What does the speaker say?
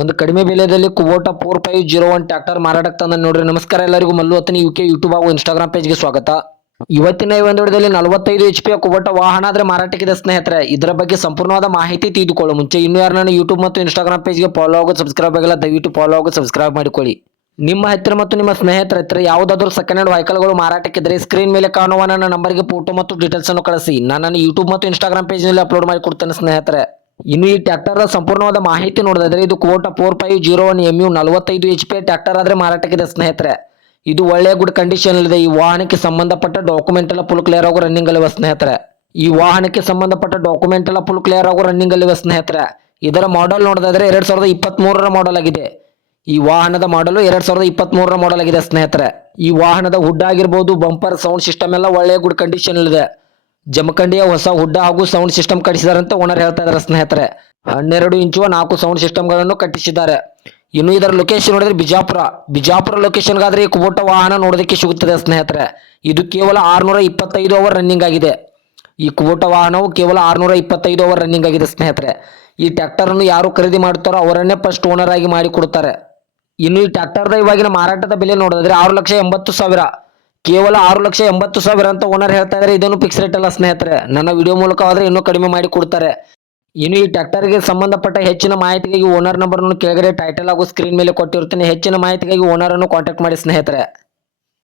ಒಂದು ಕಡಿಮೆ ಬೆಲೆಯಲ್ಲಿ ಕುಬೋಟಾ 4501 ಟ್ರ್ಯಾಕ್ಟರ್ ಮಾರಾಟಕ್ಕೆ ತಂದ ನೋಡ್ರಿ. ನಮಸ್ಕಾರ ಎಲ್ಲರಿಗೂ, ಮಲ್ಲು ಅತನಿ ಯುಕೆ ಯೂಟ್ಯೂಬ್ ಹಾಗೂ ಇನ್ಸ್ಟಾಗ್ರಾಮ್ ಪೇಜ್ಗೆ ಸ್ವಾಗತ. ಇವತ್ತಿನ ಈ ಒಂದು ವಿಡಿಯೋದಲ್ಲಿ 45 HP ಕುಬೋಟಾ ವಾಹನ ಆದ್ರೆ ಮಾರಾಟಕ್ಕಿದೆ ಸ್ನೇಹಿತರೆ. ಇದರ ಬಗ್ಗೆ ಸಂಪೂರ್ಣವಾದ ಮಾಹಿತಿ ತಿಳಿದುಕೊಳ್ಳೋ ಮುಂಚೆ ಇನ್ನೂ ಯಾರು ನಾನು ಯೂಟ್ಯೂಬ್ ಮತ್ತು ಇನ್ಸ್ಟಾಗ್ರಾಮ್ ಪೇಜ್ಗೆ ಫಾಲೋ ಆಗೋ ಸಬ್ಸ್ಕ್ರೈಬ್ ಆಗಿಲ್ಲ, ದಯವಿಟ್ಟು ಫಾಲೋ ಆಗೋ ಸಬ್ಸ್ಕ್ರೈಬ್ ಮಾಡಿಕೊಳ್ಳಿ. ನಿಮ್ಮ ಹತ್ತಿರ ಮತ್ತು ನಿಮ್ಮ ಸ್ನೇಹಿತರ ಹತ್ತಿರ ಯಾವುದಾದ್ರೂ ಸೆಕೆಂಡ್ ಹ್ಯಾಂಡ್ ವೆಹಿಕಲ್ಗಳು ಮಾರಾಟಕ್ಕಿದ್ರೆ ಸ್ಕ್ರೀನ್ ಮೇಲೆ ಕಾಣುವ ನನ್ನ ನಂಬರ್ಗೆ ಫೋಟೋ ಮತ್ತು ಡೀಟೇಲ್ಸ್ ಅನ್ನು ಕಳಿಸಿ. ನಾನು ಯೂಟ್ಯೂಬ್ ಮತ್ತು ಇನ್ಸ್ಟಾಗ್ರಾಮ್ ಪೇಜ್ನಲ್ಲಿ ಅಪ್ಲೋಡ್ ಮಾಡಿ ಕೊಡ್ತೇನೆ ಸ್ನೇಹಿತರೆ. ಇನ್ನು ಈ ಟ್ರ್ಯಾಕ್ಟರ್ ಸಂಪೂರ್ಣವಾದ ಮಾಹಿತಿ ನೋಡಿದ್ರೆ ಇದು ಕುಬೋಟಾ 4501 MU 45 HP ಟ್ರ್ಯಾಕ್ಟರ್ ಆದ್ರೆ ಮಾರಾಟಕ್ಕಿದೆ ಸ್ನೇಹಿತರೆ. ಇದು ಒಳ್ಳೆಯ ಗುಡ್ ಕಂಡೀಷನ್ ಇದೆ. ಈ ವಾಹನಕ್ಕೆ ಸಂಬಂಧಪಟ್ಟ ಡಾಕ್ಯುಮೆಂಟ್ ಎಲ್ಲ ಫುಲ್ ಕ್ಲಿಯರ್ ಆಗೋ ರನ್ನಿಂಗ್ ಅಲ್ಲಿವೆ ಸ್ನೇಹಿತರೆ. ಈ ವಾಹನಕ್ಕೆ ಸಂಬಂಧಪಟ್ಟ ಡಾಕ್ಯುಮೆಂಟ್ ಎಲ್ಲ ಫುಲ್ ಕ್ಲಿಯರ್ ಆಗೋ ರನ್ನಿಂಗ್ ಅಲ್ಲಿವೆ ಸ್ನೇಹಿತರೆ. ಇದರ ಮಾಡೆಲ್ ನೋಡಿದ್ರೆ 2023ರ ಮಾಡೆಲ್ ಆಗಿದೆ. ಈ ವಾಹನದ ಮಾಡಲು 2023ರ ಮಾಡೆಲ್ ಆಗಿದೆ ಸ್ನೇಹಿತರೆ. ಈ ವಾಹನದ ಹುಡ್ ಆಗಿರ್ಬೋದು, ಬಂಪರ್, ಸೌಂಡ್ ಸಿಸ್ಟಮ್ ಎಲ್ಲ ಒಳ್ಳೆಯ ಗುಡ್ ಕಂಡೀಷನ್ ಇದೆ. ಜಮಖಂಡಿಯ ಹೊಸ ಹುಡ್ಡ ಹಾಗೂ ಸೌಂಡ್ ಸಿಸ್ಟಮ್ ಕಟ್ಟಿಸಿದಾರಂತ ಓನರ್ ಹೇಳ್ತಾ ಇದ್ದಾರೆ ಸ್ನೇಹಿತರೆ. 12 ಇಂಚು 4 ಸೌಂಡ್ ಸಿಸ್ಟಮ್ಗಳನ್ನು ಕಟ್ಟಿಸಿದ್ದಾರೆ. ಇನ್ನು ಇದರ ಲೊಕೇಶನ್ ನೋಡಿದ್ರೆ ಬಿಜಾಪುರ ಲೊಕೇಶನ್ಗಾದ್ರೆ ಈ ಕುಬೋಟಾ ವಾಹನ ನೋಡೋದಕ್ಕೆ ಸಿಗುತ್ತದೆ ಸ್ನೇಹಿತರೆ. ಇದು ಕೇವಲ 625 ಅವರ್ ರನ್ನಿಂಗ್ ಆಗಿದೆ. ಈ ಕುಬೋಟಾ ವಾಹನವು ಕೇವಲ 625 ಅವರ್ ರನ್ನಿಂಗ್ ಆಗಿದೆ ಸ್ನೇಹಿತರೆ. ಈ ಟ್ರ್ಯಾಕ್ಟರ್ ಅನ್ನು ಯಾರು ಖರೀದಿ ಮಾಡ್ತಾರೋ ಅವರನ್ನೇ ಫಸ್ಟ್ ಓನರ್ ಆಗಿ ಮಾಡಿ ಕೊಡ್ತಾರೆ. ಇನ್ನು ಈ ಟ್ರ್ಯಾಕ್ಟರ್ದ ಇವಾಗಿನ ಮಾರಾಟದ ಬೆಲೆ ನೋಡಿದ್ರೆ 6,80,000, ಕೇವಲ 6,80,000 ಅಂತ ಓನರ್ ಹೇಳ್ತಾ ಇದ್ದಾರೆ. ಇದನ್ನು ಫಿಕ್ಸ್ ರೇಟ್ ಅಲ್ಲ ಸ್ನೇಹಿತರೆ. ನನ್ನ ವಿಡಿಯೋ ಮೂಲಕವಾದ್ರೆ ಇನ್ನೂ ಕಡಿಮೆ ಮಾಡಿ ಕೊಡ್ತಾರೆ. ಇನ್ನು ಈ ಟ್ರ್ಯಾಕ್ಟರ್ಗೆ ಸಂಬಂಧಪಟ್ಟ ಹೆಚ್ಚಿನ ಮಾಹಿತಿಗಾಗಿ ಓನರ್ ನಂಬರ್ ಕೆಳಗಡೆ ಟೈಟಲ್ ಹಾಗೂ ಸ್ಕ್ರೀನ್ ಮೇಲೆ ಕೊಟ್ಟಿರುತ್ತೇನೆ. ಹೆಚ್ಚಿನ ಮಾಹಿತಿಗಾಗಿ ಓನರ್ ಅನ್ನು ಕಾಂಟ್ಯಾಕ್ಟ್ ಮಾಡಿ ಸ್ನೇಹಿತರೆ.